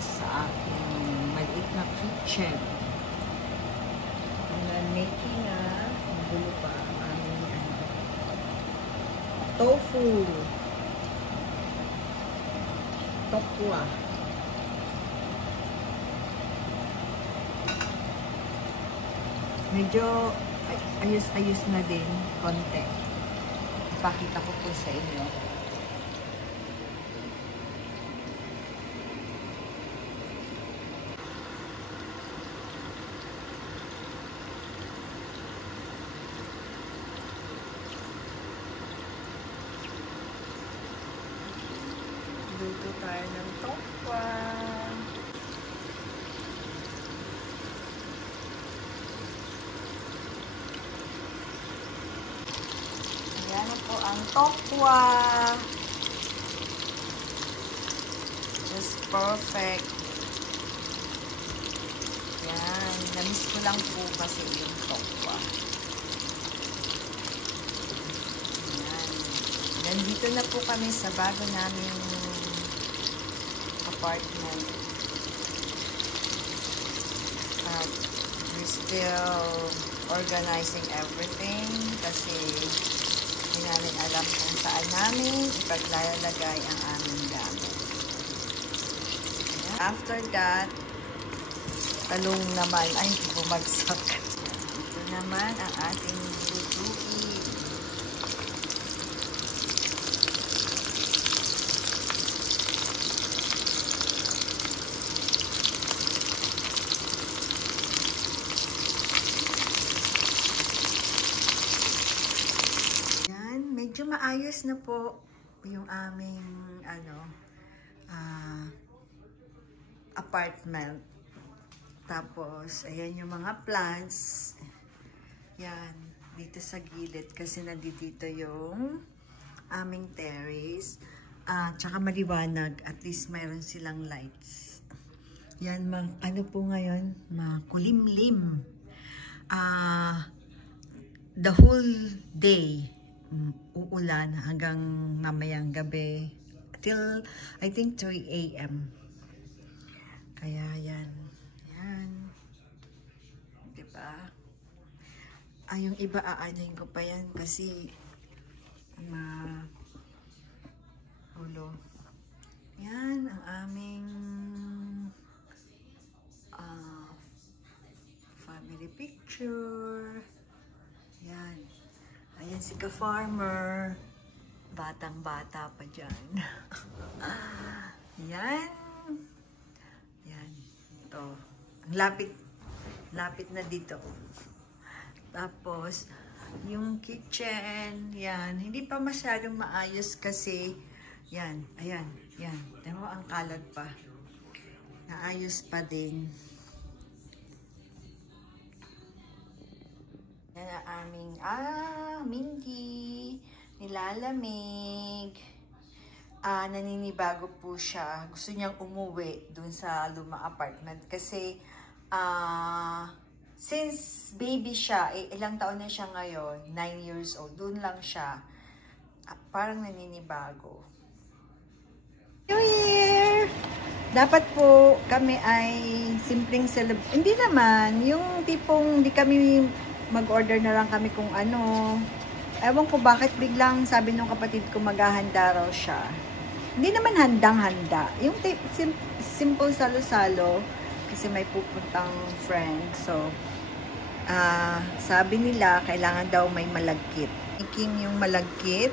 sa aking maliit na kitchen. I'm making gulo pa ang aming tofu. Tokwa. Medyo ayos-ayos na din konti. Ipakita ko po sa inyo. Luto tayo ng tokwa. Ayan po ang tokwa. Just perfect. Ayan. Namiss ko lang po kasi yung tokwa. Ayan. Nandito na po kami sa bago naming apartment. At we're still organizing everything kasi hindi namin alam kung saan namin ipaglalagay ang aming gamit. After that, talong naman ay bumagsak. Ito naman ang ating lutuin. Medyo maayos na po yung aming apartment. Tapos, ayan yung mga plants. Yan, dito sa gilid kasi nandito yung aming terrace. Tsaka maliwanag, at least mayroon silang lights. Yan, ano po ngayon? Makulimlim. The whole day, uulan hanggang mamayang gabi till I think 3 AM. Kaya yan. Yan. Diba? Yung iba aanayin ko pa yan kasi ulo. Yan ang aming family picture. Yan. Ayan si ka-farmer. Batang-bata pa dyan. Yan. Yan. Ito. Ang lapit. Lapit na dito. Tapos, yung kitchen. Yan. Hindi pa masyadong maayos kasi yan. Ayan. Yan. Tignan mo ang kalat pa. Naayos pa din. Yan ang aming Minky, nilalamig. Naninibago po siya. Gusto niyang umuwi dun sa lumang apartment kasi since baby siya, ilang taon na siya ngayon, 9 years old, dun lang siya. Parang naninibago. New Year! Dapat po kami ay simpleng hindi naman, yung tipong di kami mag-order na lang kami kung ano. Ewan ko bakit biglang sabi nung kapatid ko maghahanda raw siya. Hindi naman handang-handa. Yung simple salo-salo kasi may pupuntang friend. So, sabi nila kailangan daw may malagkit. Making yung malagkit.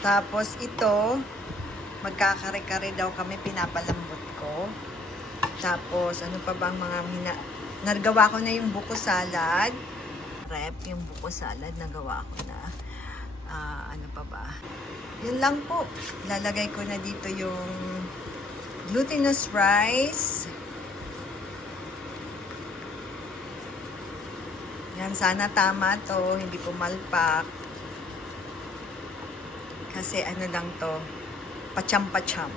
Tapos ito, magkakare-kare daw kami, pinapalambot ko. Tapos, ano pa bang mga nagawa ko na yung buko salad. Rep, yung buko salad, nagawa ko na. Ano pa ba? Yun lang po. Lalagay ko na dito yung glutinous rice. Yan, sana tama to. Hindi pumalpak. Kasi ano lang to. Pacham-pacham.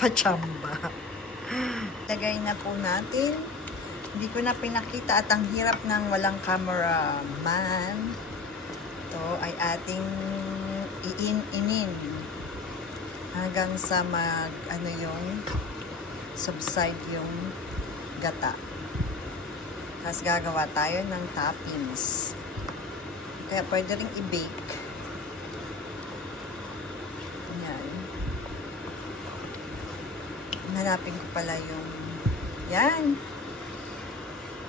Pachamba. Lagay na po natin. Hindi ko na pinakita at ang hirap ng walang cameraman. Ito ay ating iin-inin hanggang sa subside yung gata. Tapos gagawa tayo ng toppings. Kaya pwede rin i-bake. Yan. Hanapin ko pala yung yan.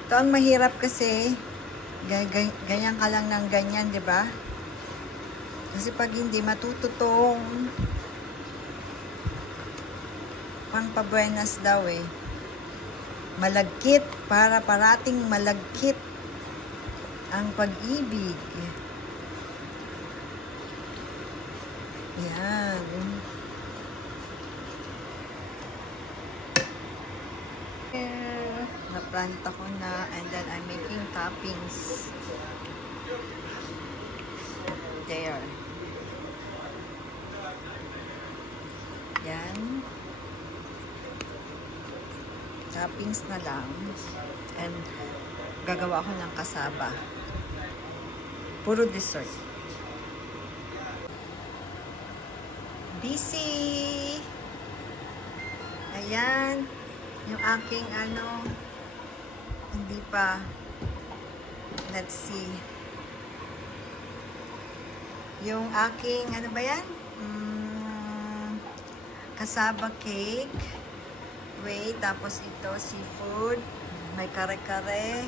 Ito ang mahirap kasi ganyan ka lang ng ganyan, di ba? Kasi pag hindi matututong pang pabuenas daw eh. Malagkit, para parating malagkit ang pag-ibig. Yan. Naplanta ko na, and then I'm making toppings. There. Yan. Toppings na lang. And gagawa ko ng kasaba. Puro dessert. Busy! Ayan. Yung aking hindi pa. Let's see. Yung aking, ano ba yan? Kasaba cake. Wait, tapos ito, seafood. May kare-kare.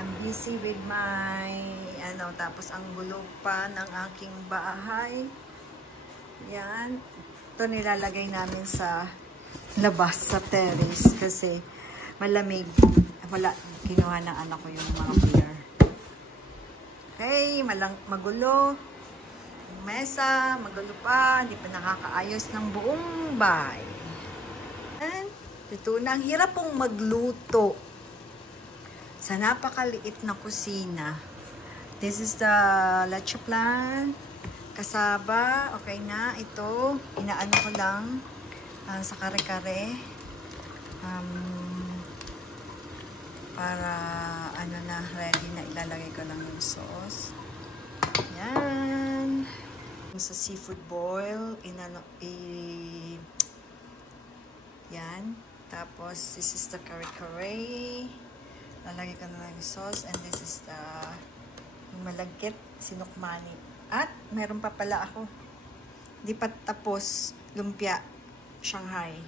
I'm busy with my, tapos ang gulo pa ng aking bahay. Yan. Ito nilalagay namin sa labas, sa terrace. Kasi malamig. Wala, kinuha ng anak ko yung mga beer. Okay, magulo. Yung mesa, magulo pa. Hindi pa nakakaayos ng buong bahay. And, ito na, ang hirap pong magluto sa napakaliit na kusina. This is the leche plan. Kasaba, okay na. Ito, inaano ko lang sa kare-kare. Para, ready na. Ilalagay ko lang yung sauce. Yan. Sa seafood boil, yan. Tapos, this is the kare-kare. Lalagay ko na lang yung sauce. And this is the malagkit, sinukmani. At, meron pa pala ako. Di pa tapos, lumpia, Shanghai.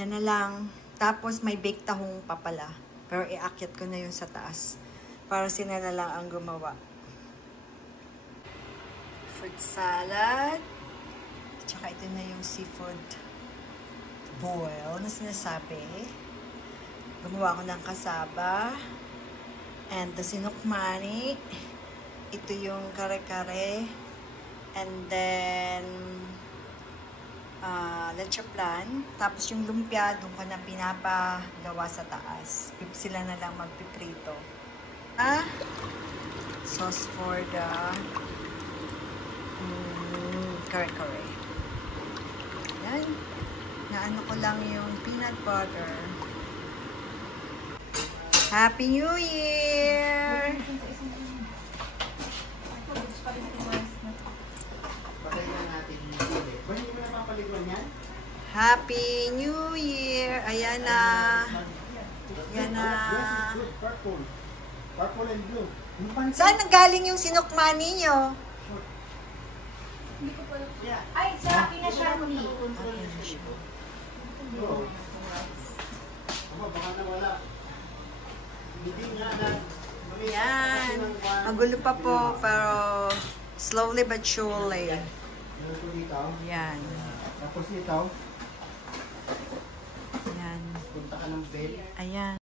Yan na lang. Tapos, may baked tahong pa pala. Pero, iakyat ko na yun sa taas. Para sila na lang ang gumawa. Fruit salad. Tsaka ito na yung seafood boil na sinasabi. Gumawa ko ng kasaba. And the sinukmani. Ito yung kare-kare. And then, leche plan. Tapos yung lumpia, doon ko na pinapagawa sa taas. Sila na lang magpiprito. Sauce for the kare-kare. Yan. Naano ko lang yung peanut butter. Happy New Year! Happy New Year! Ayan na. Ayan na. Purple and blue. Saan nanggaling yung sinukmani nyo? Ay, sa akin na siya ni. Baka nawala. Hindi nga na. Yan. Magulo pa po, pero slowly but surely. Yan. Tapos dito, Yan. punta ka ng bed. Ayan.